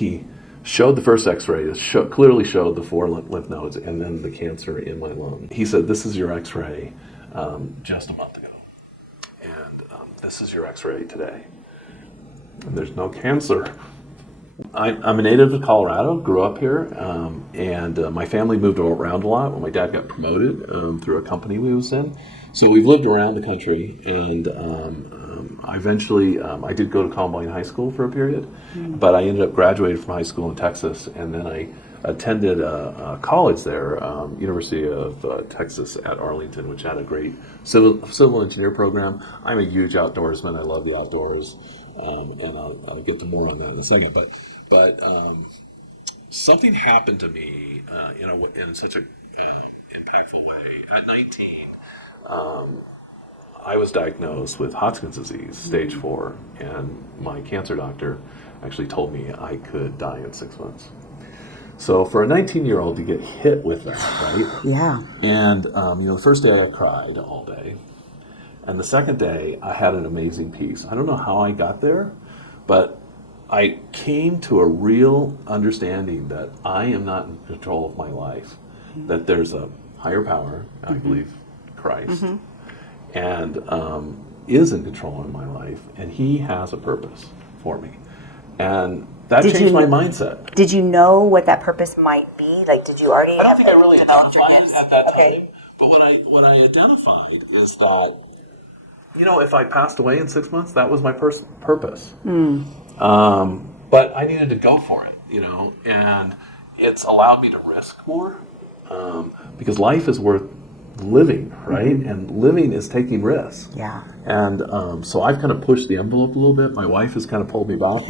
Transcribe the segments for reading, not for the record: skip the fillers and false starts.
he showed the first x-ray, clearly showed the 4 lymph nodes and then the cancer in my lung. He said, this is your x-ray just a month ago. And this is your x-ray today. And there's no cancer. I'm a native of Colorado, grew up here, and my family moved around a lot when my dad got promoted through a company we was in. So we've lived around the country, and I did go to Columbine High School for a period, but I ended up graduating from high school in Texas, and then I attended a college there, University of Texas at Arlington, which had a great civil engineer program. I'm a huge outdoorsman. I love the outdoors, and I'll get to more on that in a second. But something happened to me in such an impactful way. At 19, I was diagnosed with Hodgkin's disease, stage 4, and my cancer doctor actually told me I could die in 6 months. So for a 19-year-old to get hit with that, right? Yeah. And the first day I cried all day, and the second day I had an amazing peace. I don't know how I got there, but I came to a real understanding that I am not in control of my life, that there's a higher power, I believe Christ, and is in control of my life, and he has a purpose for me. And that changed my mindset. Did you know what that purpose might be? Like, did you already? I don't think I really developed identified it at that time. Okay. But what I identified is that, if I passed away in 6 months, that was my purpose. But I needed to go for it, and it's allowed me to risk more, because life is worth living, right? And living is taking risks. Yeah. And so I've kind of pushed the envelope a little bit. My wife has kind of pulled me back.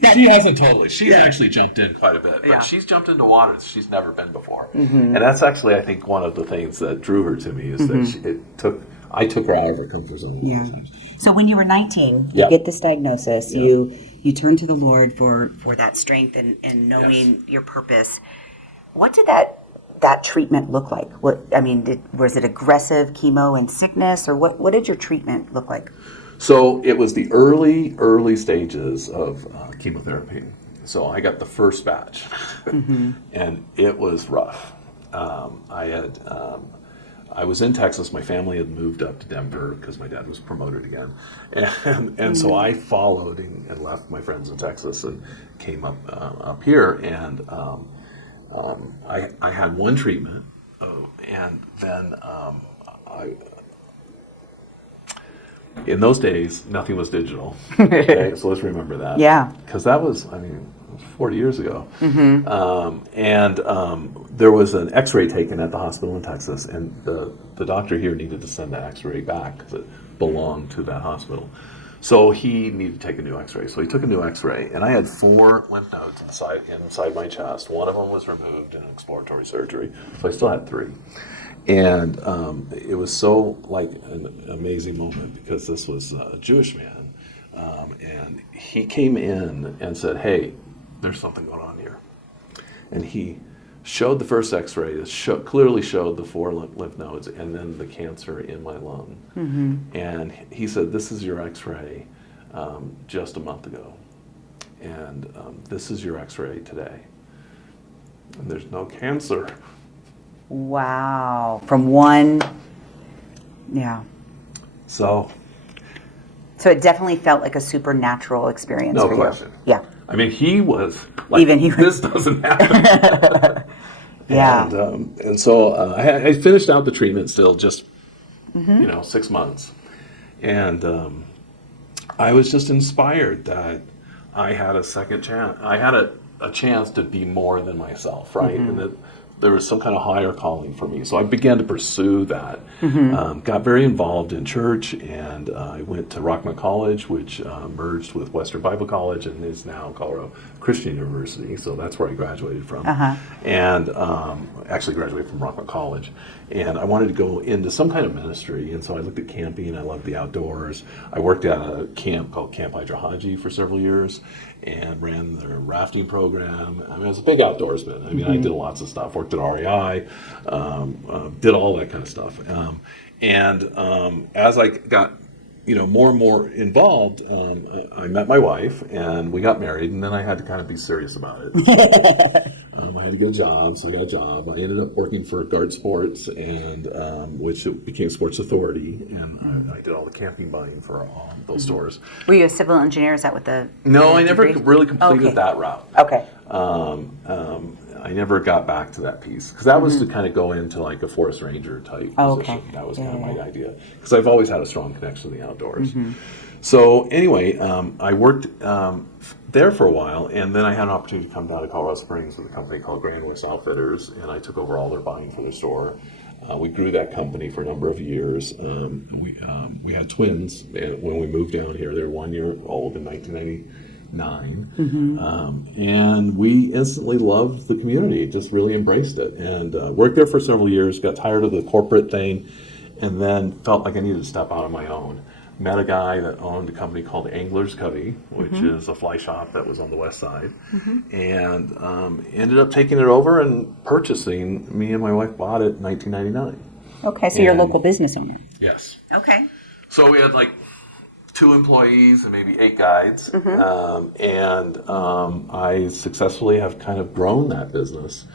But she hasn't totally. She's actually jumped in quite a bit. But she's jumped into waters she's never been before. And that's actually, I think, one of the things that drew her to me is that I took her out of her comfort zone. Yeah. So when you were 19, you get this diagnosis. You turn to the Lord for that strength and knowing your purpose. What did that treatment look like? Was it aggressive chemo and sickness, or what did your treatment look like? So it was the early stages of chemotherapy. So I got the first batch, and it was rough. I was in Texas. My family had moved up to Denver because my dad was promoted again, and so I followed and left my friends in Texas and came up here, and I had one treatment, and then in those days, nothing was digital. Okay, so let's remember that. Yeah. Because that was, 40 years ago. And there was an x-ray taken at the hospital in Texas, and the doctor here needed to send that x-ray back because it belonged to that hospital. So he needed to take a new x-ray. So he took a new x-ray, and I had 4 lymph nodes inside my chest. One of them was removed in exploratory surgery, so I still had 3. And it was so like an amazing moment because this was a Jewish man, and he came in and said, "Hey, there's something going on here." And he showed the first x-ray that clearly showed the 4 lymph nodes and then the cancer in my lung. And he said, "This is your x-ray just a month ago, and this is your x-ray today, and there's no cancer." Wow. From one, yeah. So it definitely felt like a supernatural experience no for question. you. Yeah. He was like, this doesn't happen. Yeah. And so I finished out the treatment still just, 6 months. And I was just inspired that I had a second chance. I had a chance to be more than myself, right? And that there was some kind of higher calling for me. So I began to pursue that. Got very involved in church, and I went to Rockmont College, which merged with Western Bible College and is now Colorado Christian University. So that's where I graduated from. And actually graduated from Rockmont College. And I wanted to go into some kind of ministry, and so I looked at camping. I loved the outdoors. I worked at a camp called Camp Hydrohaji for several years and ran their rafting program. I was a big outdoorsman. I did lots of stuff. Worked at REI, did all that kind of stuff. And as I got, more and more involved, I met my wife and we got married, and then I had to kind of be serious about it. I had to get a job, so I got a job. I ended up working for Guard Sports, and which became Sports Authority, and I did all the camping buying for all those stores. Were you a civil engineer? Is that what the No, I never degree? really completed Okay. that route. Okay. I never got back to that piece because that was to kind of go into like a forest ranger type position. That was kind of my idea because I've always had a strong connection to the outdoors. So anyway, I worked there for a while, and then I had an opportunity to come down to Colorado Springs with a company called Grand West Outfitters, and I took over all their buying for their store. We grew that company for a number of years. We had twins when we moved down here. They were 1 year old in 1999. And we instantly loved the community, just really embraced it, and worked there for several years, got tired of the corporate thing, and then felt like I needed to step out on my own. Met a guy that owned a company called Angler's Covey, which is a fly shop that was on the west side, and ended up taking it over and purchasing. Me and my wife bought it in 1999. Okay, so you're a local business owner. Yes. Okay. So we had like 2 employees and maybe 8 guides, I successfully have kind of grown that business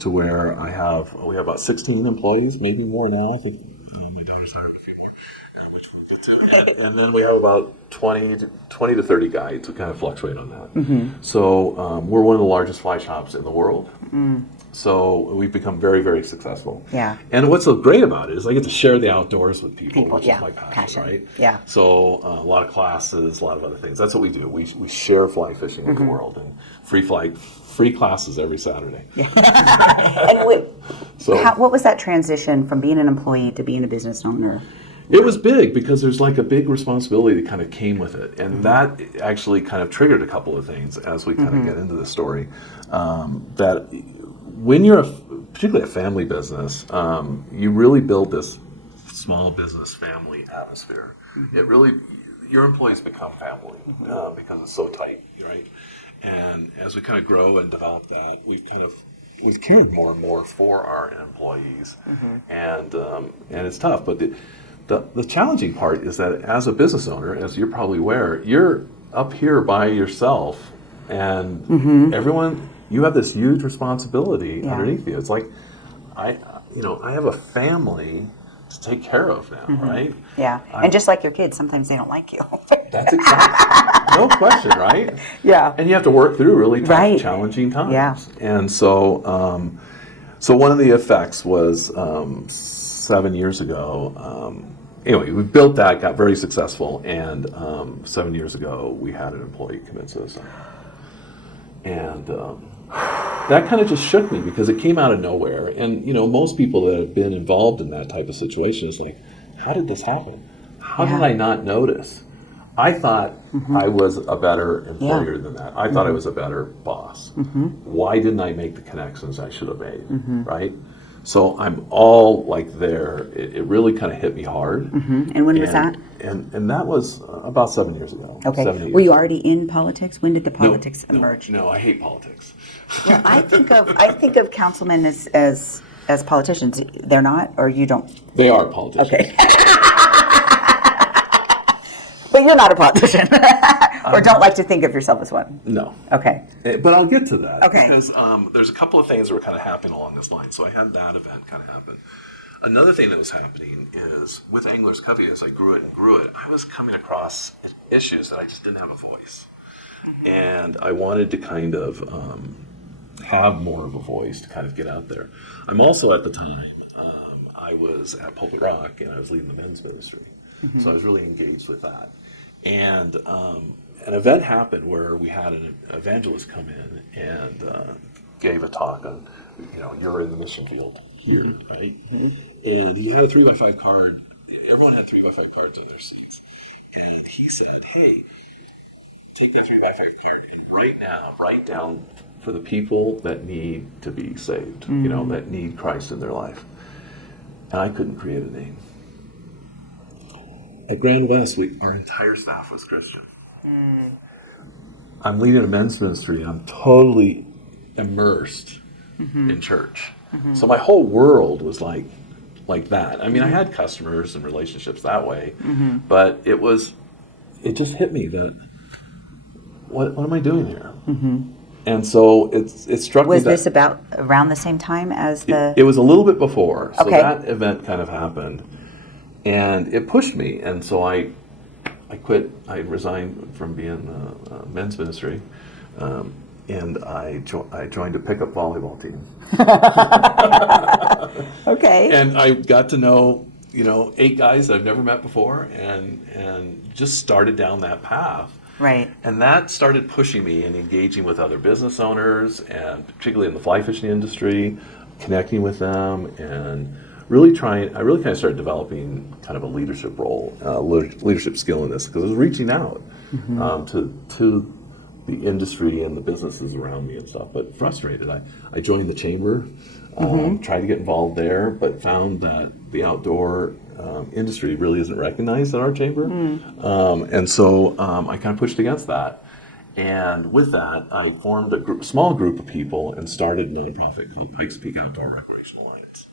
to where we have about 16 employees, maybe more now. I think my daughter's hired a few more, which we'll get to. And then we have about 20 to 30 guides. We kind of fluctuate on that. So we're one of the largest fly shops in the world. So we've become very, very successful. Yeah. And what's so great about it is I get to share the outdoors with people, which is my passion, right? Yeah. So a lot of classes, a lot of other things. That's what we do. We share fly fishing with the world, and free classes every Saturday. And what was that transition from being an employee to being a business owner? It was big because there's like a big responsibility that kind of came with it. And that actually kind of triggered a couple of things as we kind of get into the story. That when you're particularly a family business, you really build this small business family atmosphere. It really, your employees become family because it's so tight, right? And as we kind of grow and develop that, we've cared more and more for our employees, and it's tough. But the challenging part is that as a business owner, as you're probably aware, you're up here by yourself, and everyone. You have this huge responsibility underneath you. It's like I have a family to take care of now, right? Yeah, and just like your kids, sometimes they don't like you. That's exactly, no question, right? Yeah. And you have to work through really tough, challenging times. Yeah. And so, so one of the effects was 7 years ago. Anyway, we built that, got very successful, and 7 years ago we had an employee commit suicide. And that kind of just shook me because it came out of nowhere. And, most people that have been involved in that type of situation is like, how did this happen? How did I not notice? I thought I was a better employer than that. I thought I was a better boss. Why didn't I make the connections I should have made, right? So I'm all like there. It really kind of hit me hard. And when was that? And that was about 7 years ago. Okay. 7 years Were you ago. already in politics? When did the politics emerge? No, I hate politics. Well, I think of councilmen as politicians. They're not, or you don't. They are politicians. Okay. But you're not a politician, or don't like to think of yourself as one. No. Okay. But I'll get to that. Okay. Because there's a couple of things that were kind of happening along this line. So I had that event kind of happen. Another thing that was happening is with Angler's Covey, as I grew it, I was coming across issues that I just didn't have a voice. And I wanted to kind of have more of a voice to kind of get out there. I'm also at the time, I was at Pulpit Rock and I was leading the men's ministry. So I was really engaged with that. And an event happened where we had an evangelist come in and gave a talk on, you're in the mission field here, right? And he had a 3x5 card. Everyone had 3x5 cards on their seats. And he said, hey, take that 3x5 card right now, write down for the people that need to be saved, that need Christ in their life. And I couldn't create a name. At Grand West, our entire staff was Christian. I'm leading a men's ministry, and I'm totally immersed in church. So my whole world was like like that. I mean, I had customers and relationships that way, but it just hit me that what am I doing here? And so it struck me Was that this about around the same time as the? it was a little bit before. So Okay. that event kind of happened, and it pushed me. And so I quit. I resigned from being men's ministry, and I joined a pickup volleyball team. Okay. And I got to know 8 guys that I've never met before, and just started down that path. Right. And that started pushing me and engaging with other business owners, and particularly in the fly fishing industry, connecting with them, and really I really kind of started developing kind of a leadership role, leadership skill in this, because I was reaching out to the industry and the businesses around me and stuff, but frustrated. I joined the chamber, tried to get involved there, but found that the outdoor industry really isn't recognized in our chamber. And so I kind of pushed against that. And with that, I formed a small group of people and started a nonprofit called Pikes Peak Outdoor Recreation Alliance.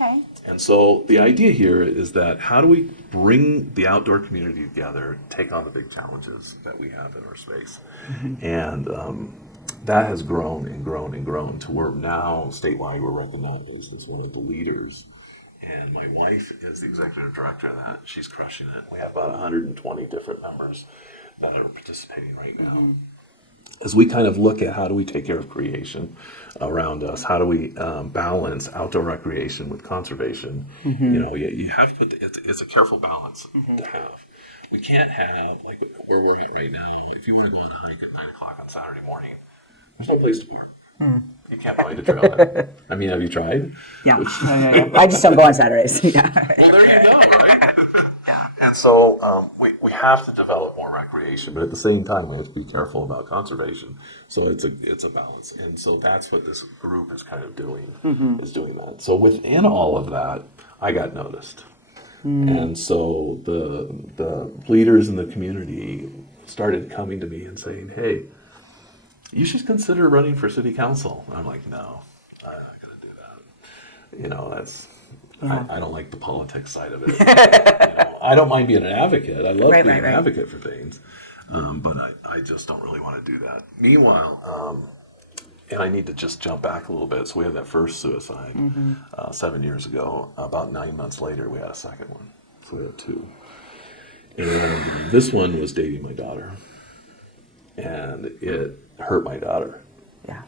Okay. And so the idea here is that how do we bring the outdoor community together, take on the big challenges that we have in our space? And that has grown and grown and grown to where now statewide we're recognized as one of the leaders. And my wife is the executive director of that. She's crushing it. We have about 120 different members that are participating right now. As we kind of look at how do we take care of creation around us, how do we balance outdoor recreation with conservation, you have to put, it's a careful balance to have. We can't have, like where we're at right now, if you want to go on a hike at 9 o'clock on Saturday morning, there's no place to park. You can't find a trailhead. I mean, have you tried? Yeah. I just don't go on Saturdays. Yeah. Well, there you go, right? And so we have to develop more recreation, but at the same time, we have to be careful about conservation. So it's a balance, and so that's what this group is kind of doing, is doing that. So within all of that, I got noticed, and so the leaders in the community started coming to me and saying, "Hey, you should consider running for city council." I'm like, "No, I'm not going to do that. That's." Yeah. I don't like the politics side of it. I don't mind being an advocate. I love being an advocate for things, but I just don't really want to do that. Meanwhile, and I need to just jump back a little bit. So we had that first suicide 7 years ago. About 9 months later, we had a second one. So we had 2. And this one was dating my daughter, and it hurt my daughter. Yeah.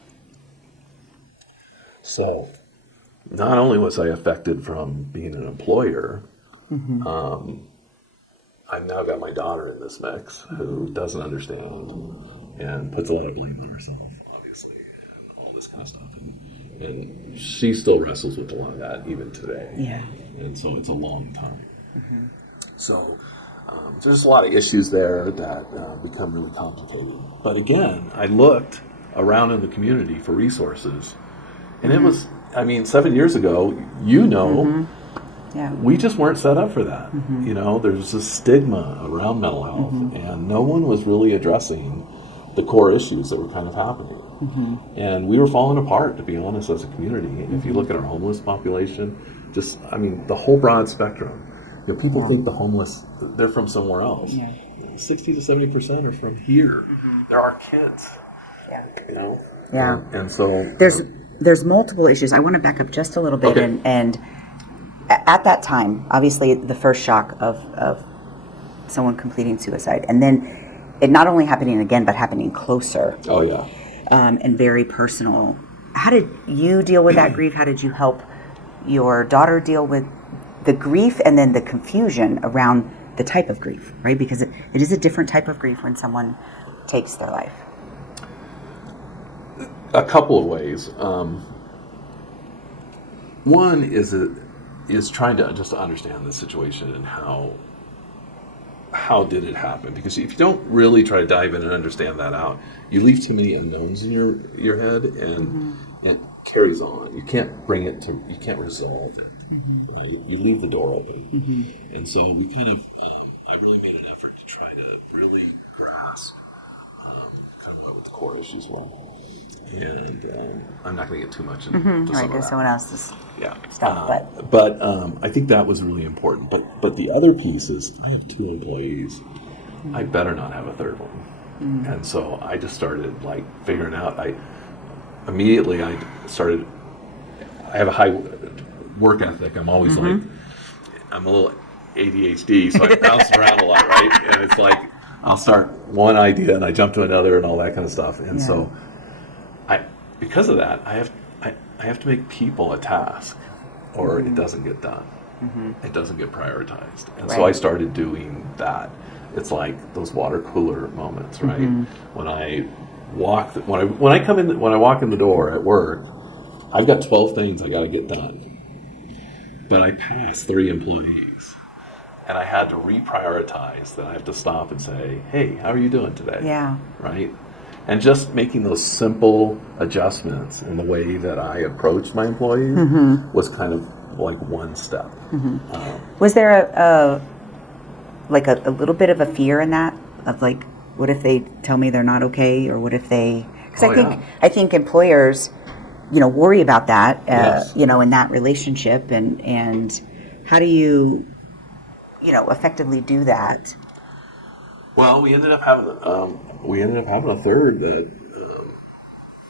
So not only was I affected from being an employer, I've now got my daughter in this mix who doesn't understand and puts a lot of blame on herself, obviously, and all this kind of stuff. And she still wrestles with a lot of that even today. Yeah. And so it's a long time. So there's a lot of issues there that become really complicated. But again, I looked around in the community for resources, and it was, 7 years ago, we just weren't set up for that. There's a stigma around mental health, and no one was really addressing the core issues that were kind of happening. And we were falling apart, to be honest, as a community. If you look at our homeless population, the whole broad spectrum. People think the homeless, they're from somewhere else. 60 to 70% are from here. They're our kids. Yeah. And so there's multiple issues. I want to back up just a little bit, and at that time, obviously, the first shock of someone completing suicide, and then it not only happening again, but happening closer. Oh yeah. And very personal. How did you deal with that grief? How did you help your daughter deal with the grief and then the confusion around the type of grief, right? Because it is a different type of grief when someone takes their life. A couple of ways. One is trying to just understand the situation and how did it happen? Because if you don't really try to dive in and understand that out, you leave too many unknowns in your head, and it carries on. You can't bring it to. You can't resolve it. You leave the door open, and so we kind of. I really made an effort to try to really grasp kind of what the core issues were. And I'm not going to get too much into some of that. Someone else's stuff. But I think that was really important. But the other piece is I have 2 employees. I better not have a third one. And so I just started like figuring out. I have a high work ethic. I'm always like, I'm a little ADHD, so I bounce around a lot, right? And it's like I'll start one idea and I jump to another and all that kind of stuff. And so because of that, I have to make people a task, or it doesn't get done. It doesn't get prioritized. And so I started doing that. It's like those water cooler moments, right? When I walk, when I walk in the door at work, I've got 12 things I got to get done, but I passed 3 employees, and I had to reprioritize. That I have to stop and say, "Hey, how are you doing today?" Yeah. Right. And just making those simple adjustments in the way that I approach my employees was kind of like one step. Was there a little bit of a fear in that, of like, what if they tell me they're not okay, or what if they? Because I think employers, worry about that, in that relationship, and how do you, effectively do that? Well, we ended up having a third that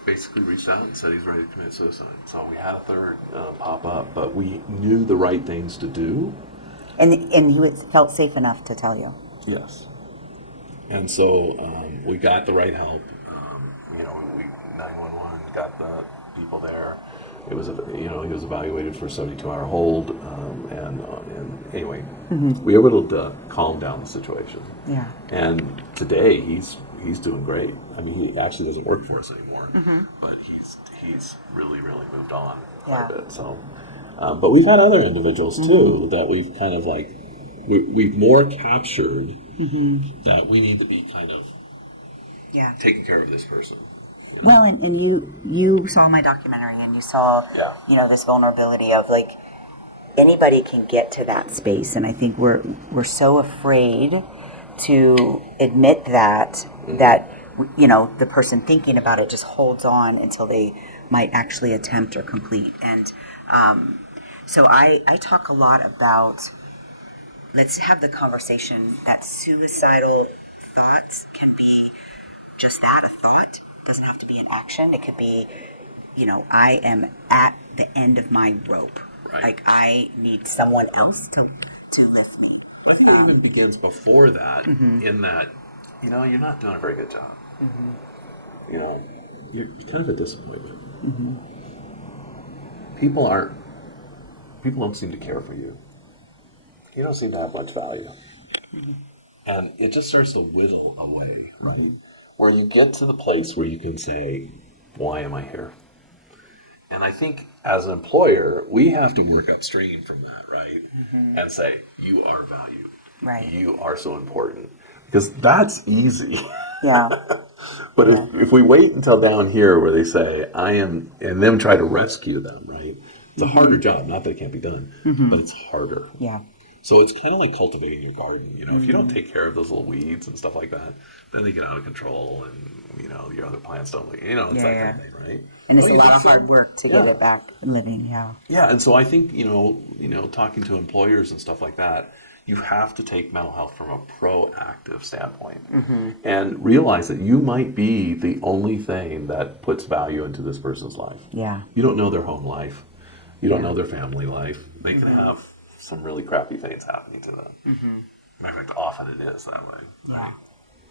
basically reached out and said he's ready to commit suicide. So we had a third pop up, but we knew the right things to do. And he felt safe enough to tell you. Yes. And so we got the right help. 911 got the people there. It was, he was evaluated for a 72-hour hold, and anyway, we were able to calm down the situation. Yeah. And today he's doing great. I mean, he actually doesn't work for us anymore, but he's really moved on quite a bit. So, but we've had other individuals too that we've kind of like we've more captured that we need to be kind of taking care of this person. Well, and you saw my documentary, and you saw, this vulnerability of like anybody can get to that space, and I think we're so afraid to admit that the person thinking about it just holds on until they might actually attempt or complete. And so I talk a lot about, let's have the conversation that suicidal thoughts can be just that, a thought. Doesn't have to be an action. It could be, I am at the end of my rope. Right. Like I need someone else to lift me. I think it even begins before that, in that, you're not doing a very good job. You're kind of a disappointment. People don't seem to care for you. You don't seem to have much value. And it just starts to whittle away, right? Where you get to the place where you can say, why am I here? And I think as an employer, we have to work upstream from that, right? And say, you are valued. Right. You are so important. Because that's easy. Yeah. But if we wait until down here where they say, I am, and then try to rescue them, right? It's a harder job. Not that it can't be done, but it's harder. Yeah. So it's kind of like cultivating your garden. If you don't take care of those little weeds and stuff like that, then they get out of control, and your other plants don't. It's that kind of thing, right? And it's a lot of hard work to get it back living. Yeah. Yeah, and so I think talking to employers and stuff like that, you have to take mental health from a proactive standpoint, and realize that you might be the only thing that puts value into this person's life. Yeah. You don't know their home life. You don't know their family life. They can have some really crappy things happening to them. Matter of fact, often it is that way. Yeah.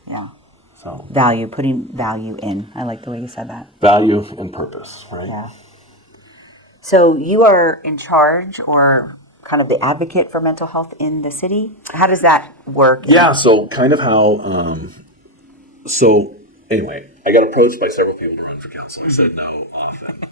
Yeah. So putting value in. I like the way you said that. Value and purpose, right? Yeah. So you are in charge, or kind of the advocate for mental health in the city. How does that work? Yeah. So kind of how. So anyway, I got approached by several people to run for council. I said no often.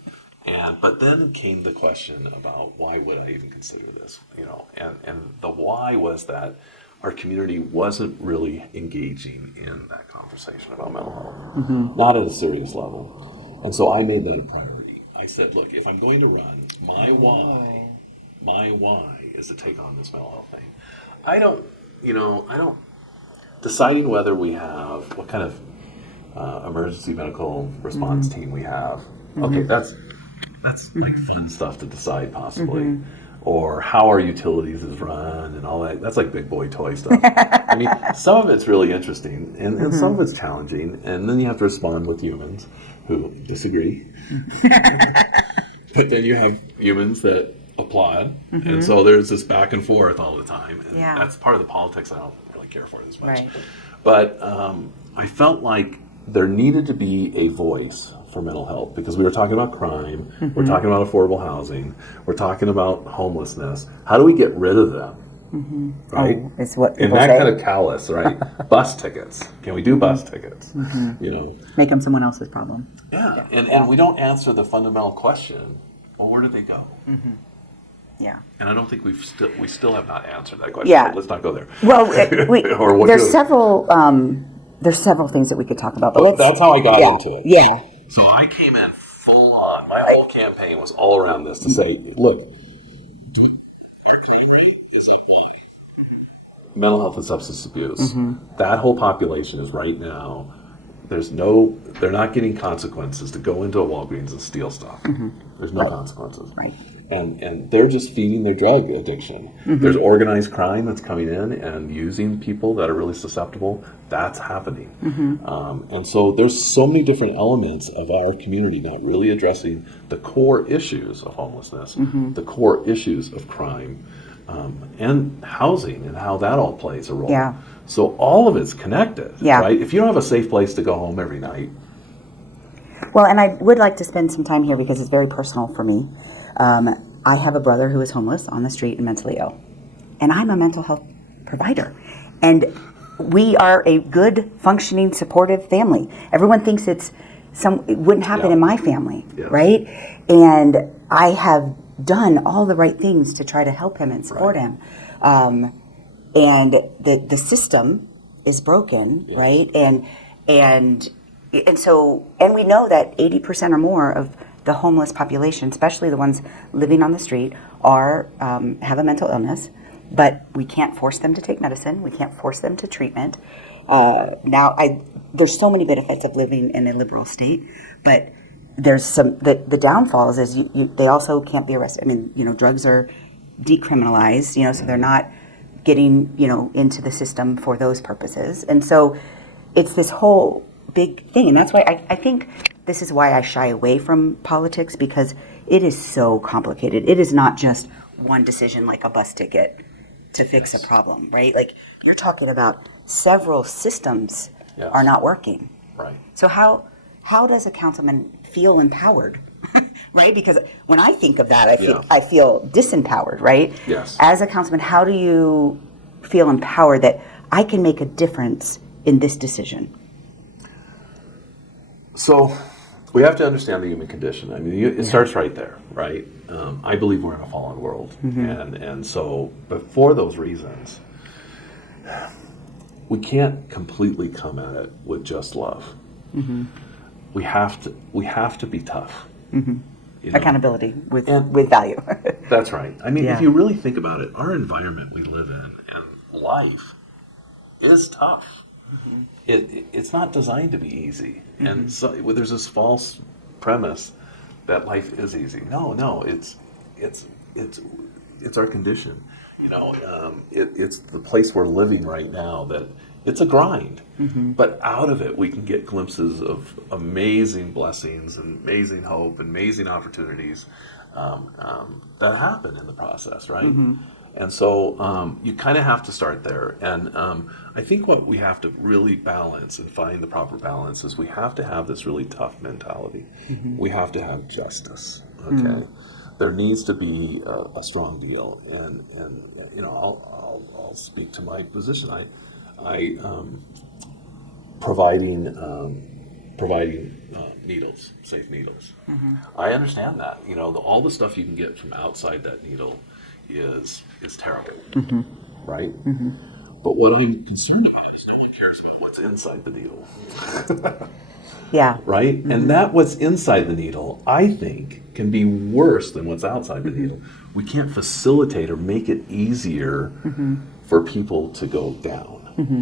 But then came the question about why would I even consider this, and the why was that our community wasn't really engaging in that conversation about mental health, not at a serious level. And so I made that a priority. I said, look, if I'm going to run, my why is to take on this mental health thing. I don't, deciding whether we have, what kind of emergency medical response team we have. Okay, that's like fun stuff to decide possibly. Or how our utilities is run and all that. That's like big boy toy stuff. I mean, some of it's really interesting and some of it's challenging. And then you have to respond with humans who disagree. But then you have humans that applaud. And so there's this back and forth all the time. And that's part of the politics I don't really care for as much. Right. But I felt like there needed to be a voice for mental health, because we were talking about crime, we're talking about affordable housing, we're talking about homelessness. How do we get rid of them? Right? Oh, it's what and people that say. kind of callous, right? Bus tickets. Can we do bus tickets? You know? Make them someone else's problem. Yeah. And we don't answer the fundamental question, well, where do they go? Yeah. And I don't think we still have not answered that question. Yeah. Let's not go there. Well, Or what there's do- several things that we could talk about, but that's how I got into it. Yeah. So I came in full on. My whole campaign was all around this to say, look, our crime rate is up one. Mental health and substance abuse. That whole population is right now, they're not getting consequences to go into a Walgreens and steal stuff. There's no consequences. Right. And they're just feeding their drug addiction. There's organized crime that's coming in and using people that are really susceptible. That's happening. And so there's so many different elements of our community not really addressing the core issues of homelessness, the core issues of crime, and housing and how that all plays a role. Yeah. So all of it's connected, Yeah. right? If you don't have a safe place to go home every night. Well, and I would like to spend some time here because it's very personal for me. I have a brother who is homeless on the street and mentally ill. And I'm a mental health provider. And we are a good, functioning, supportive family. Everyone thinks it wouldn't happen in my family, right? And I have done all the right things to try to help him and support him. And the system is broken, right? And so we know that 80% or more of the homeless population, especially the ones living on the street, have a mental illness, but we can't force them to take medicine. We can't force them to treatment. There's so many benefits of living in a liberal state, but there's the downfalls is they also can't be arrested. I mean, drugs are decriminalized, so they're not getting, into the system for those purposes. And so it's this whole big thing. And that's why I think this is why I shy away from politics, because it is so complicated. It is not just one decision like a bus ticket to fix a problem, right? Like you're talking about several systems are not working. Right. So how does a councilman feel empowered? Right? Because when I think of that, I feel disempowered, right? Yes. As a councilman, how do you feel empowered that I can make a difference in this decision? So we have to understand the human condition. I mean, it starts right there, right? I believe we're in a fallen world. And so, but for those reasons, we can't completely come at it with just love. We have to be tough. Accountability with value. That's right. I mean, if you really think about it, our environment we live in and life is tough. It's not designed to be easy. And so there's this false premise that life is easy. No, it's our condition. It's the place we're living right now that it's a grind. But out of it, we can get glimpses of amazing blessings and amazing hope and amazing opportunities that happen in the process, right? And so you kind of have to start there. And I think what we have to really balance and find the proper balance is we have to have this really tough mentality. We have to have justice, okay? There needs to be a strong deal. And I'll speak to my position. I providing needles, safe needles. I understand that. All the stuff you can get from outside that needle is terrible, right? But what I'm concerned about is no one cares about what's inside the needle. Right? And that what's inside the needle, I think, can be worse than what's outside the needle. We can't facilitate or make it easier for people to go down.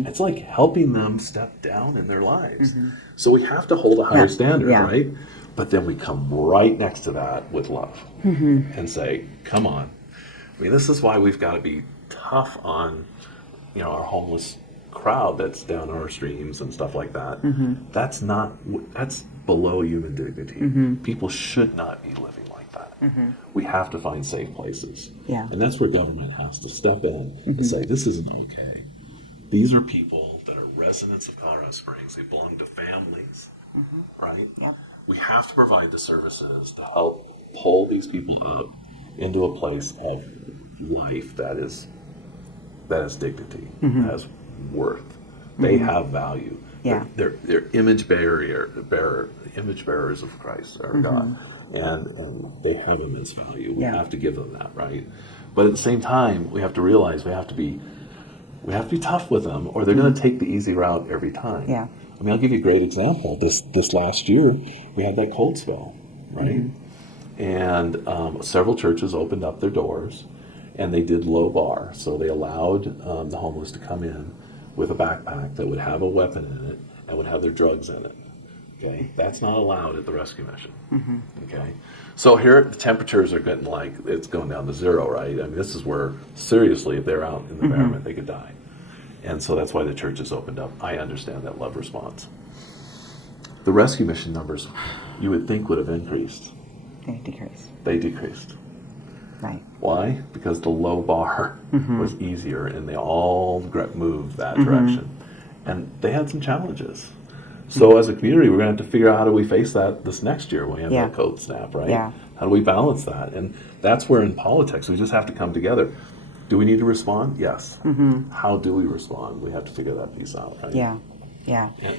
It's like helping them step down in their lives. So we have to hold a higher standard, right? But then we come right next to that with love and say, come on. I mean, this is why we've got to be tough on, our homeless crowd that's down our streams and stuff like that. That's below human dignity. People should not be living like that. We have to find safe places. And that's where government has to step in and say, this isn't okay. These are people that are residents of Colorado Springs. They belong to families, right? We have to provide the services to help pull these people up into a place of life that is dignity, that has worth. They have value. They're image bearers of Christ or God, and they have immense value. We have to give them that, right? But at the same time, we have to realize we have to be tough with them, or they're going to take the easy route every time. I mean, I'll give you a great example. This last year, we had that cold spell, right? And several churches opened up their doors, and they did low bar. So they allowed the homeless to come in with a backpack that would have a weapon in it and would have their drugs in it. Okay, that's not allowed at the rescue mission. Okay, so here the temperatures are getting it's going down to zero, right? I mean, this is where seriously, if they're out in the environment, they could die. And so that's why the churches opened up. I understand that love response. The rescue mission numbers, you would think, would have increased. They decreased. Right. Why? Because the low bar was easier, and they all moved that direction. And they had some challenges. So as a community, we're going to have to figure out how do we face that this next year when we have that cold snap, right? How do we balance that? And that's where in politics, we just have to come together. Do we need to respond? Yes. How do we respond? We have to figure that piece out, right?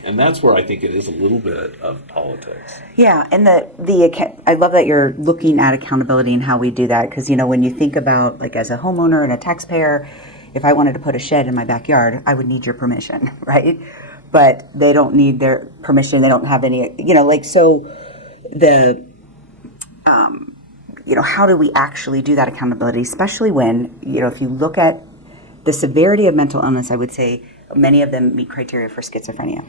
And that's where I think it is a little bit of politics. And I love that you're looking at accountability and how we do that, because when you think about, like, as a homeowner and a taxpayer, if I wanted to put a shed in my backyard, I would need your permission, right? But they don't need their permission. They don't have any, so the how do we actually do that accountability, especially when, if you look at the severity of mental illness, I would say many of them meet criteria for schizophrenia.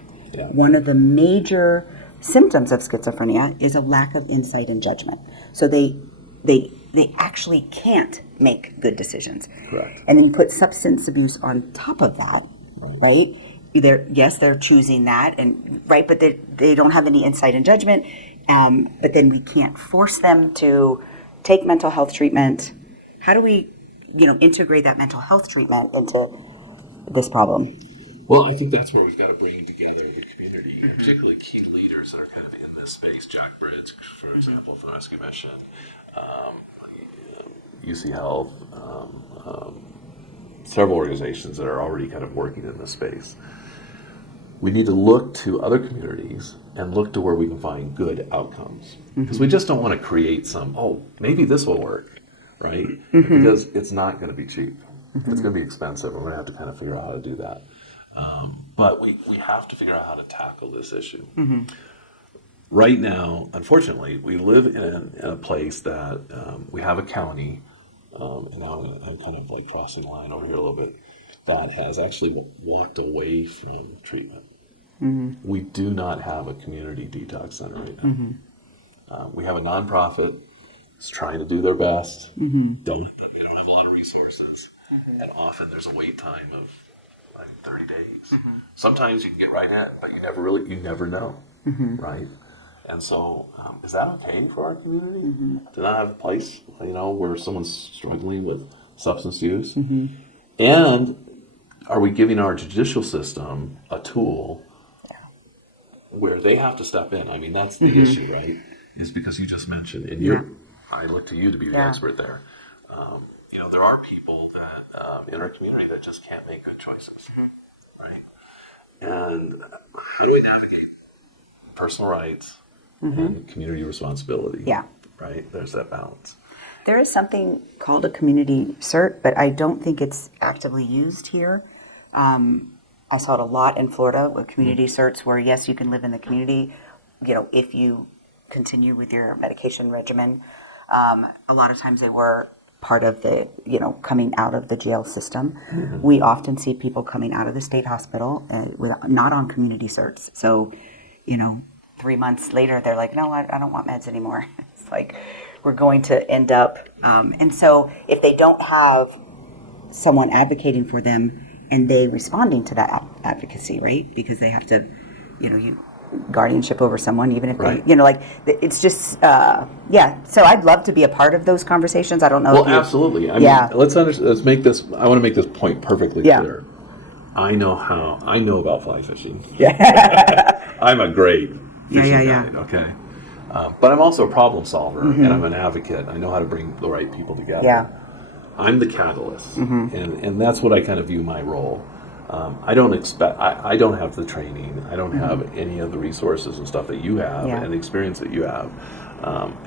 One of the major symptoms of schizophrenia is a lack of insight and judgment. So they actually can't make good decisions. Correct. And then you put substance abuse on top of that, right? They're choosing that, and right, but they don't have any insight and judgment. But then we can't force them to take mental health treatment. How do we, integrate that mental health treatment into this problem? Well, I think that's where we've got to bring together the community, particularly key leaders that are kind of in this space. Jack Bridge, for example, from Rescue Mission, UC Health, several organizations that are already kind of working in this space. We need to look to other communities and look to where we can find good outcomes. Because we just don't want to create maybe this will work, right? Because it's not going to be cheap. It's going to be expensive. We're going to have to kind of figure out how to do that. But we have to figure out how to tackle this issue. Right now, unfortunately, we live in a place that we have a county, and now I'm kind of like crossing the line over here a little bit, that has actually walked away from treatment. We do not have a community detox center right now. We have a nonprofit that's trying to do their best. They don't have a lot of resources, and often there's a wait time of like 30 days. Sometimes you can get right in, but you never know, right? And so, is that okay for our community to not have a place, where someone's struggling with substance use? And are we giving our judicial system a tool where they have to step in? I mean, that's the issue, right? Is because you just mentioned, and I look to you to be the expert there. There are people that in our community that just can't make good choices, right? And how do we navigate personal rights and community responsibility? Right? There's that balance. There is something called a community cert, but I don't think it's actively used here. I saw it a lot in Florida with community certs where, yes, you can live in the community, if you continue with your medication regimen. A lot of times they were part of the, coming out of the jail system. We often see people coming out of the state hospital not on community certs. So, 3 months later, they're like, no, I don't want meds anymore. It's like we're going to end up. And so if they don't have someone advocating for them and they responding to that advocacy, right? Because they have to, guardianship over someone, even if they, it's just, So I'd love to be a part of those conversations. I don't know. Well, absolutely. I mean, let's make this. I want to make this point perfectly clear. I know about fly fishing. Yeah. I'm a great fishing guide. Okay. But I'm also a problem solver, and I'm an advocate. I know how to bring the right people together. Yeah. I'm the catalyst, and that's what I kind of view my role. I don't have the training. I don't have any of the resources and stuff that you have and the experience that you have.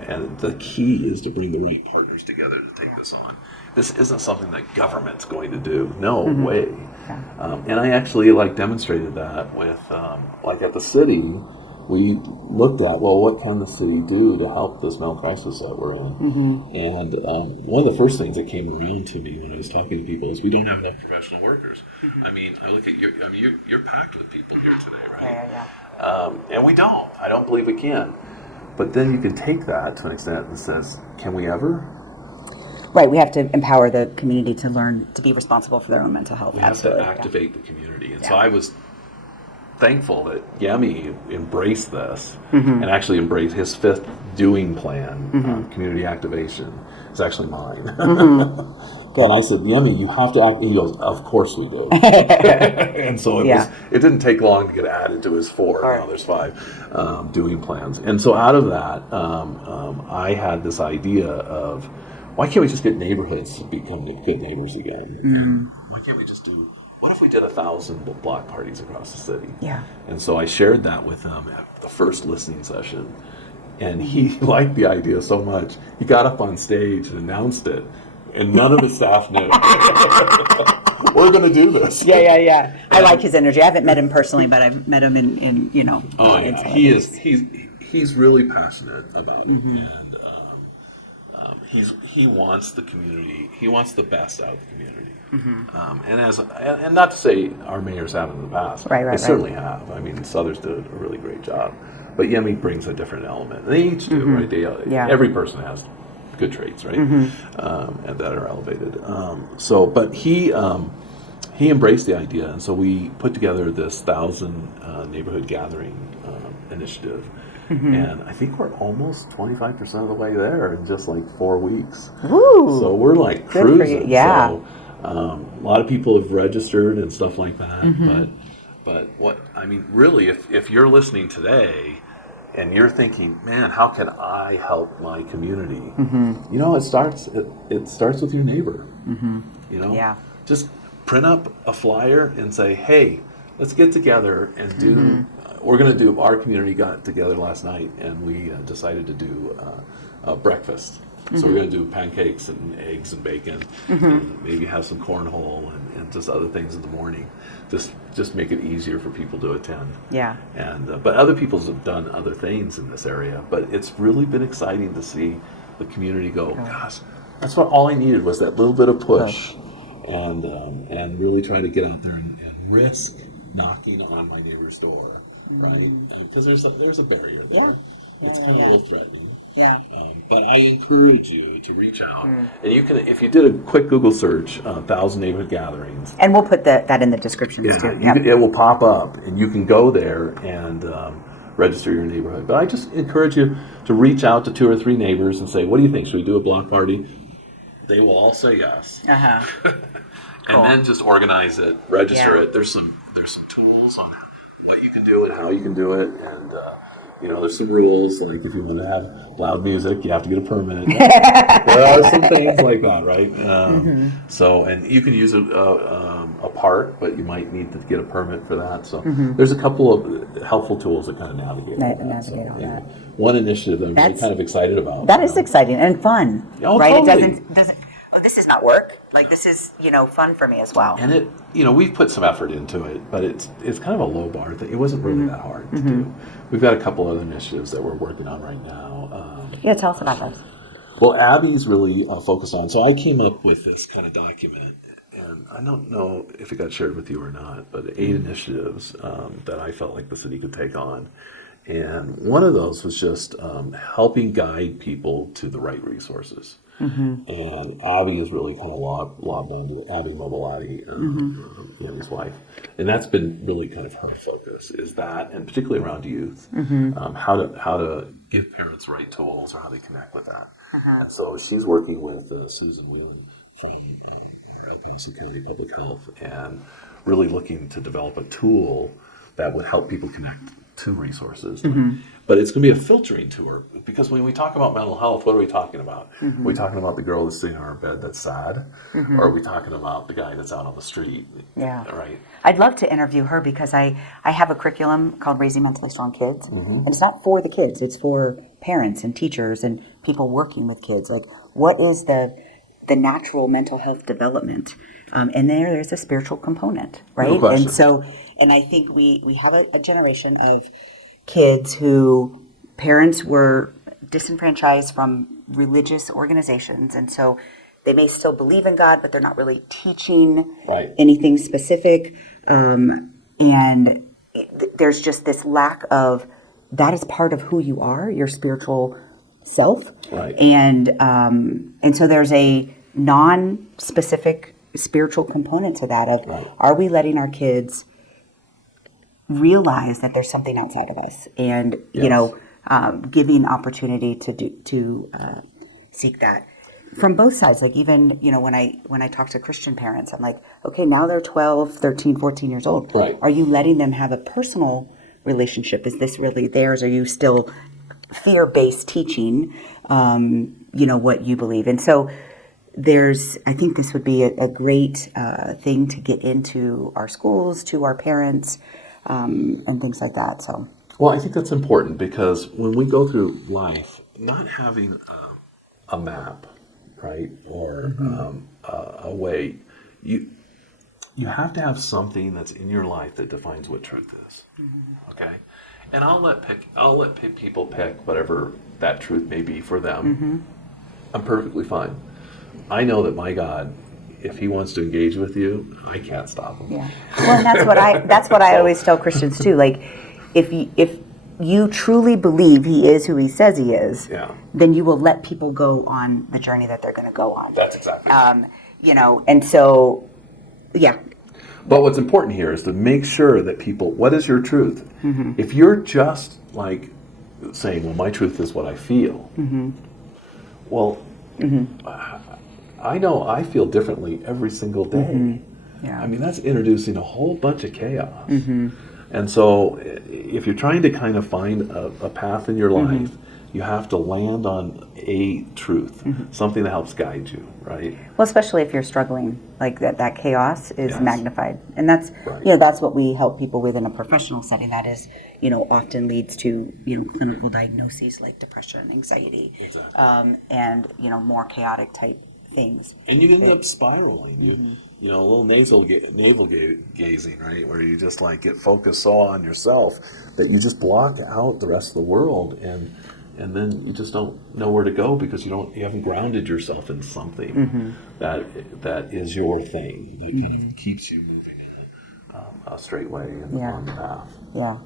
And the key is to bring the right partners together to take this on. This isn't something that government's going to do. No way. Yeah. And I actually demonstrated that with at the city. We looked at, what can the city do to help this mental crisis that we're in? And one of the first things that came around to me when I was talking to people is we don't have enough professional workers. I mean, I look at you're packed with people here today, right? Yeah. And we don't. I don't believe we can. But then you can take that to an extent and says, can we ever? Right, we have to empower the community to learn to be responsible for their own mental health. We have to activate the community. And so I was thankful that Yemi embraced this and actually embraced his 5th doing plan, community activation. It's actually mine. And I said, Yemi, you have to act. He goes, of course we do. And so it didn't take long to get added to his 4. Now there's 5 doing plans. And so out of that, I had this idea of, why can't we just get neighborhoods to become good neighbors again? Why can't we just do, what if we did 1,000 block parties across the city? Yeah. And so I shared that with him at the first listening session. And he liked the idea so much, he got up on stage and announced it. And none of his staff knew. We're going to do this. Yeah. I like his energy. I haven't met him personally, but I've met him in Oh, yeah. He's really passionate about it. And he wants the community. He wants the best out of the community. And not to say our mayors haven't in the past. They certainly have. I mean, Southers did a really great job. But Yemi brings a different element. They each do, right? Every person has good traits, right? And that are elevated. But he embraced the idea, and so we put together this 1,000 neighborhood gathering initiative. And I think we're almost 25% of the way there in just 4 weeks. Ooh, so we're cruising. Yeah. So, a lot of people have registered and stuff like that. But really, if you're listening today and you're thinking, man, how can I help my community? It starts with your neighbor. Just print up a flyer and say, hey, let's get together and do. We're going to do. Our community got together last night and we decided to do a breakfast. So we're going to do pancakes and eggs and bacon, and maybe have some cornhole and just other things in the morning. Just make it easier for people to attend. Yeah. And but other people have done other things in this area, but it's really been exciting to see the community go. Gosh, that's what all I needed was that little bit of push, and really try to get out there and risk knocking on my neighbor's door, right? Because there's a barrier there. Yeah. It's kind of a little threatening. Yeah. But I encourage you to reach out. And you can, if you did a quick Google search, 1,000 neighborhood gatherings. And we'll put that in the descriptions too. It will pop up, and you can go there and register your neighborhood. But I just encourage you to reach out to 2 or 3 neighbors and say, what do you think? Should we do a block party? They will all say yes. And then just organize it, register it. There's some tools on what you can do and how you can do it, and there's some rules, like if you want to have loud music, you have to get a permit. There are some things like that, right? So, and you can use a park, but you might need to get a permit for that. So there's a couple of helpful tools that kind of navigate all that. One initiative that I'm really kind of excited about. That is exciting and fun, right? Totally. It doesn't. Oh, this is not work. This is, fun for me as well. And it, we've put some effort into it, but it's kind of a low bar thing. It wasn't really that hard to do. We've got a couple other initiatives that we're working on right now. Tell us about those. Well, Abby's really focused on. So I came up with this kind of document, and I don't know if it got shared with you or not, but 8 initiatives that I felt like the city could take on. And one of those was just helping guide people to the right resources. And Abby is really kind of lobbed onto it. Abby Mobilati, Andy's wife, and that's been really kind of her focus, is that, and particularly around youth, how to give parents right tools or how they connect with that. And so she's working with Susan Whelan from our Paso County Public Health, and really looking to develop a tool that would help people connect to resources. But it's going to be a filtering tour, because when we talk about mental health, what are we talking about? Are we talking about the girl that's sitting on her bed that's sad? Or are we talking about the guy that's out on the street? Yeah. Right. I'd love to interview her, because I have a curriculum called Raising Mentally Strong Kids. And it's not for the kids, it's for parents and teachers and people working with kids. Like, what is the natural mental health development? And there's a spiritual component, right? No question. And I think we have a generation of kids who parents were disenfranchised from religious organizations, and so they may still believe in God, but they're not really teaching anything specific. And there's just this lack of, that is part of who you are, your spiritual self. Right. And so there's a non-specific spiritual component to that of, are we letting our kids realize that there's something outside of us, and giving opportunity to seek that from both sides. Like, even when I talk to Christian parents, I'm like, okay, now they're 12, 13, 14 years old. Right. Are you letting them have a personal relationship? Is this really theirs? Are you still fear-based teaching what you believe? And so I think this would be a great thing to get into our schools, to our parents, and things like that. So, well, I think that's important, because when we go through life, not having a map, right, or a way, you have to have something that's in your life that defines what truth is. Okay, and I'll let people pick whatever that truth may be for them. I'm perfectly fine. I know that my God, if He wants to engage with you, I can't stop Him. Yeah. Well, and that's what I always tell Christians too. Like, if you truly believe He is who He says He is, then you will let people go on the journey that they're going to go on. That's exactly. And so, yeah. But what's important here is to make sure that people, what is your truth? If you're just like saying, well, my truth is what I feel. Well, I know I feel differently every single day. I mean, that's introducing a whole bunch of chaos. And so if you're trying to kind of find a path in your life, you have to land on a truth, something that helps guide you, right? Well, especially if you're struggling, like that chaos is magnified. And that's, that's what we help people with in a professional setting. That is, often leads to, clinical diagnoses like depression, anxiety, and, more chaotic type things. And you end up spiraling. A little navel gazing, right? Where you just like get focused so on yourself that you just block out the rest of the world, and then you just don't know where to go, because you haven't grounded yourself in something that is your thing, that kind of keeps you moving in a straight way and on the path. Yeah.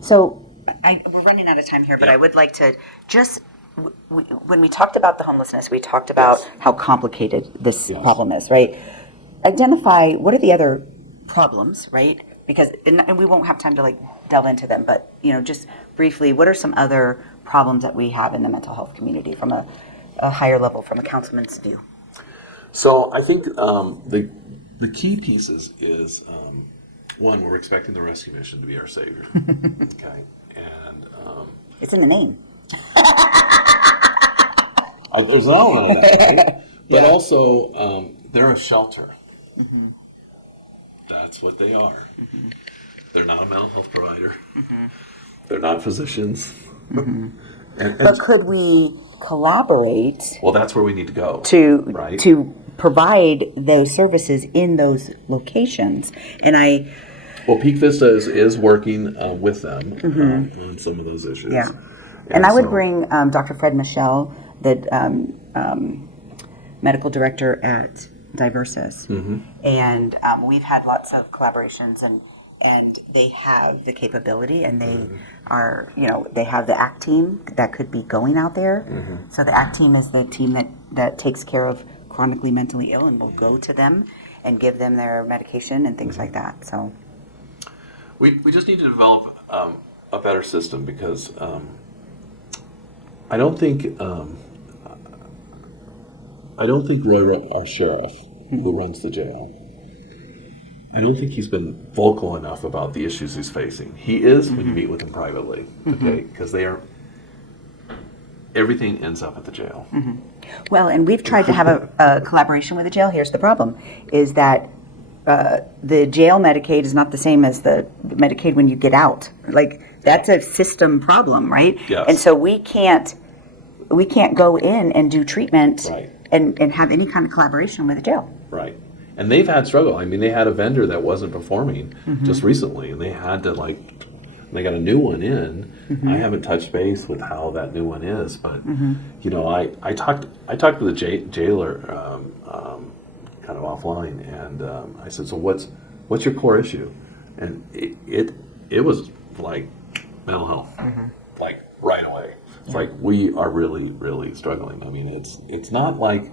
So we're running out of time here, but I would like to just. When we talked about the homelessness, we talked about how complicated this problem is, right? Identify what are the other problems, right? Because, and we won't have time to delve into them, but just briefly, what are some other problems that we have in the mental health community from a higher level, from a councilman's view? So I think the key pieces is one, we're expecting the rescue mission to be our savior. Okay, and it's in the name. There's no one on that, right? But also, they're a shelter. That's what they are. They're not a mental health provider. They're not physicians. But could we collaborate? Well, that's where we need to go. To provide those services in those locations. And Well, Peak Vista is working with them on some of those issues. Yeah. And I would bring Dr. Fred Michel, that medical director at Diversis, Mm-hmm. and we've had lots of collaborations, and they have the capability, and they are, they have the ACT team that could be going out there. Mm-hmm. So the ACT team is the team that takes care of chronically mentally ill, and will go to them and give them their medication and things like that. So We just need to develop a better system because I don't think Roy, our sheriff, who runs the jail, I don't think he's been vocal enough about the issues he's facing. He is when you meet with him privately, okay? Because everything ends up at the jail. well, and we've tried to have a collaboration with the jail. Here's the problem: is that the jail Medicaid is not the same as the Medicaid when you get out. Like, that's a system problem, right? Yes. And so we can't go in and do treatment Right. and have any kind of collaboration with the jail. Right. And they've had struggle. I mean, they had a vendor that wasn't performing just recently, and they had to they got a new one in. I haven't touched base with how that new one is, but I talked to the jailer kind of offline, and I said, so what's your core issue? And it was like mental health, like right away. It's like, we are really, really struggling. I mean, it's not like,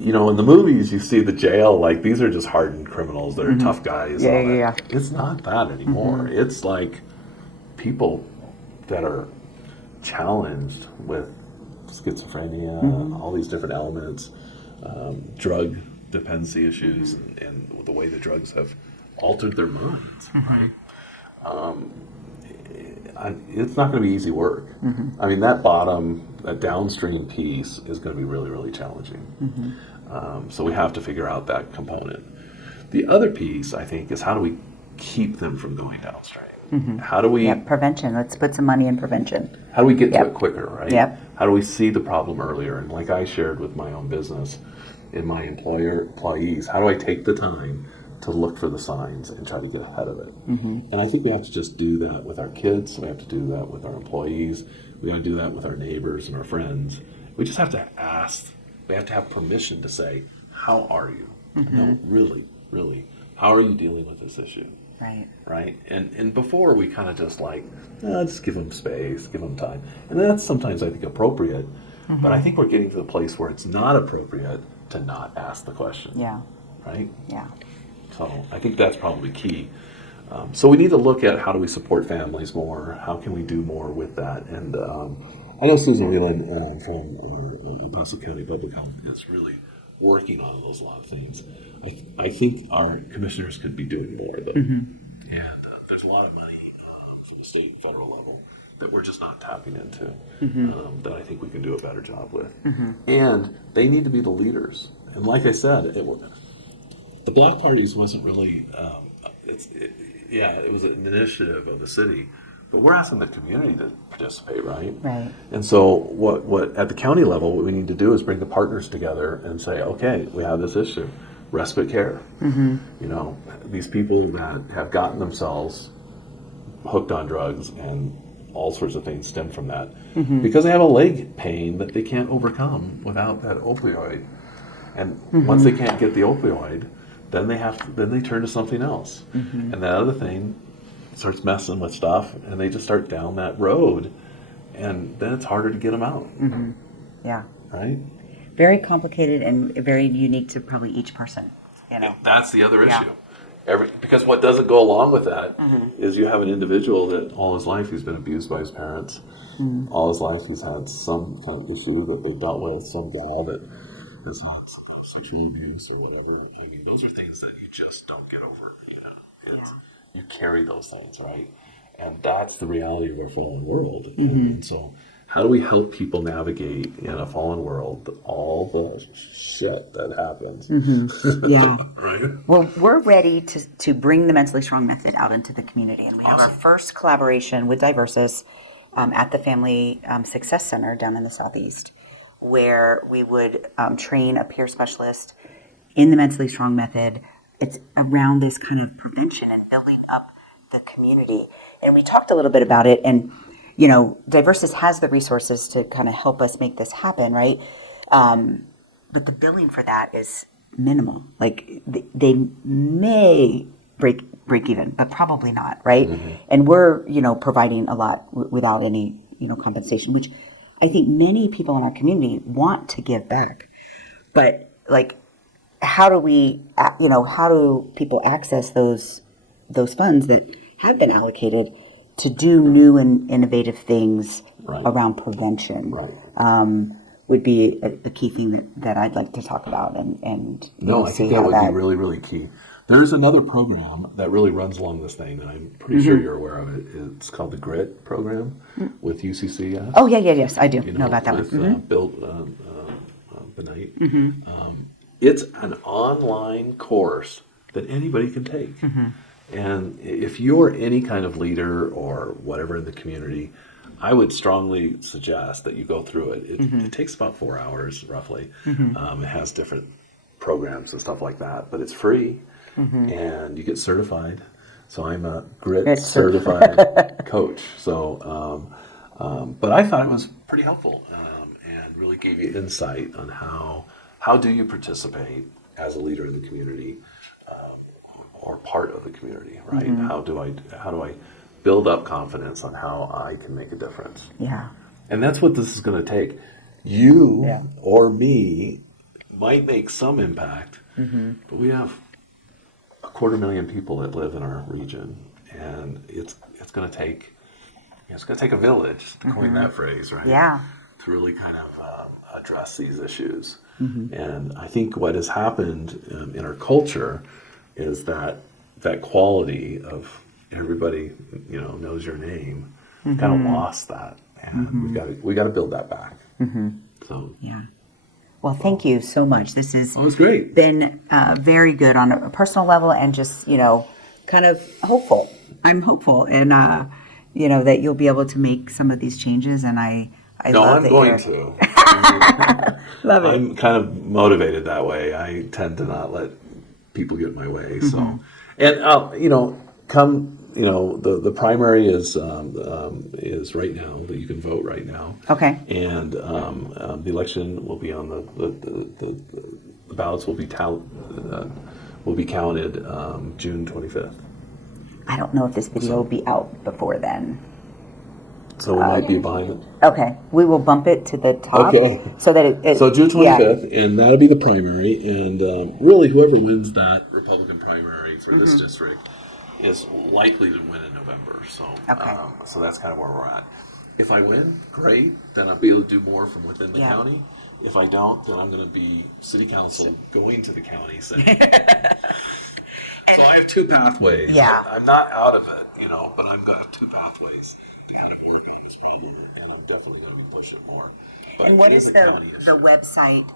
in the movies you see the jail, like these are just hardened criminals, they're tough guys. Yeah. It's not that anymore. It's like people that are challenged with schizophrenia, all these different elements, drug dependency issues, and the way the drugs have altered their minds. Right? It's not going to be easy work. I mean, that downstream piece is going to be really, really challenging. So we have to figure out that component. The other piece, I think, is how do we keep them from going downstream? How do we... prevention. Let's put some money in prevention. How do we get to it quicker, right? Yep. How do we see the problem earlier? And like I shared with my own business, in my employees, how do I take the time to look for the signs and try to get ahead of it? And I think we have to just do that with our kids. We have to do that with our employees. We have to do that with our neighbors and our friends. We just have to ask. We have to have permission to say, how are you? No, really, really, how are you dealing with this issue? Right? And before, we kind of just just give them space, give them time. And that's sometimes, I think, appropriate. But I think we're getting to the place where it's not appropriate to not ask the question. Yeah. Right? Yeah. So I think that's probably key. So we need to look at how do we support families more? How can we do more with that? And I know Susan Leland from Paso County Public Health is really working on a lot of things. I think our commissioners could be doing more, though. And there's a lot of money from the state and federal level that we're just not tapping into, that I think we can do a better job with. And they need to be the leaders. And like I said, the block parties wasn't really, it was an initiative of the city, but we're asking the community to participate, right? Right. And so what at the county level, what we need to do is bring the partners together and say, okay, we have this issue, respite care. These people that have gotten themselves hooked on drugs and all sorts of things stem from that because they have a leg pain that they can't overcome without that opioid. And once they can't get the opioid, then they turn to something else. And that other thing starts messing with stuff, and they just start down that road, and then it's harder to get them out. Yeah. Right? Very complicated and very unique to probably each person. That's the other issue. Because what doesn't go along with that is you have an individual that all his life he's been abused by his parents. All his life he's had some kind of issue that they've dealt with, some guy that has had sexual abuse or whatever. I mean, those are things that you just don't get over. You carry those things, right? And that's the reality of our fallen world. And so how do we help people navigate in a fallen world all the shit that happens? Yeah. Right? Well, we're ready to bring the Mentally Strong Method out into the community. And we have our first collaboration with Diversis at the Family Success Center down in the Southeast, where we would train a peer specialist in the Mentally Strong Method. It's around this kind of prevention and building up the community. And we talked a little bit about it. And, Diversis has the resources to kind of help us make this happen, right? But the billing for that is minimal. Like they may break even, but probably not, right? And we're, providing a lot without any, compensation, which I think many people in our community want to give back. But like, how do people access those funds that have been allocated to do new and innovative things around prevention? Would be a key thing that I'd like to talk about and no, I think that would be really, really key. There's another program that really runs along this thing, and I'm pretty sure you're aware of it. It's called the GRIT program with UCCS. Oh, yes, I do know about that with, one. Bill Benight. It's an online course that anybody can take. And if you're any kind of leader or whatever in the community, I would strongly suggest that you go through it. It takes about 4 hours, roughly. It has different programs and stuff like that, but it's free, and you get certified. So I'm a GRIT certified coach. So, but I thought it was pretty helpful and really gave you insight on how do you participate as a leader in the community or part of the community, right? How do I build up confidence on how I can make a difference? And that's what this is going to take. You or me might make some impact, but we have 250,000 people that live in our region, and it's going to take a village, to coin that phrase, right? To really kind of address these issues. And I think what has happened in our culture is that quality of everybody, knows your name, kind of lost that, and we got to build that back. So Well, thank you so much. This has it was great. Been very good on a personal level, and just kind of hopeful. I'm hopeful, and that you'll be able to make some of these changes. And I love I'm that going you're... to. Love it. I'm kind of motivated that way. I tend to not let people get in my way. So, and come. The primary is right now, that you can vote right now. Okay. And the election will be on the ballots will be counted June 25th. I don't know if this video will be out before then. So we might be behind it. Okay, we will bump it to the top. Okay. So that it so June 25th, and that'll be the primary. And really, whoever wins that Republican primary for this district is likely to win in November. So, so that's kind of where we're at. If I win, great. Then I'll be able to do more from within the county. If I don't, then I'm going to be city council going to the county saying. So I have two pathways. Yeah. I'm not out of it, but I've got two pathways to kind of work on this problem, and I'm definitely going to be pushing more. But and what is the website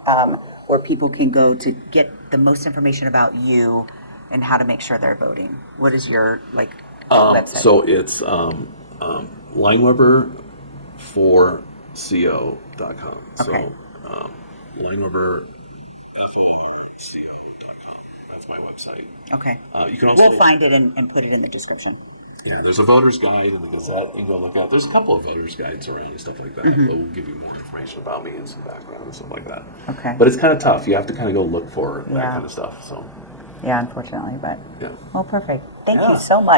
where people can go to get the most information about you and how to make sure they're voting? What is your website? So it's Lenweber for co.com. Okay. So Lenweber FORCO.com. That's my website. Okay. You can also we'll find it and put it in the description. Yeah, there's a voter's guide in the Gazette you can go look at. There's a couple of voter's guides around and stuff like that. That will give you more information about me and some background and stuff like that. Okay. But it's kind of tough. You have to kind of go look for that kind of stuff. So. Yeah, unfortunately, but yeah. Well, perfect. Thank you so much.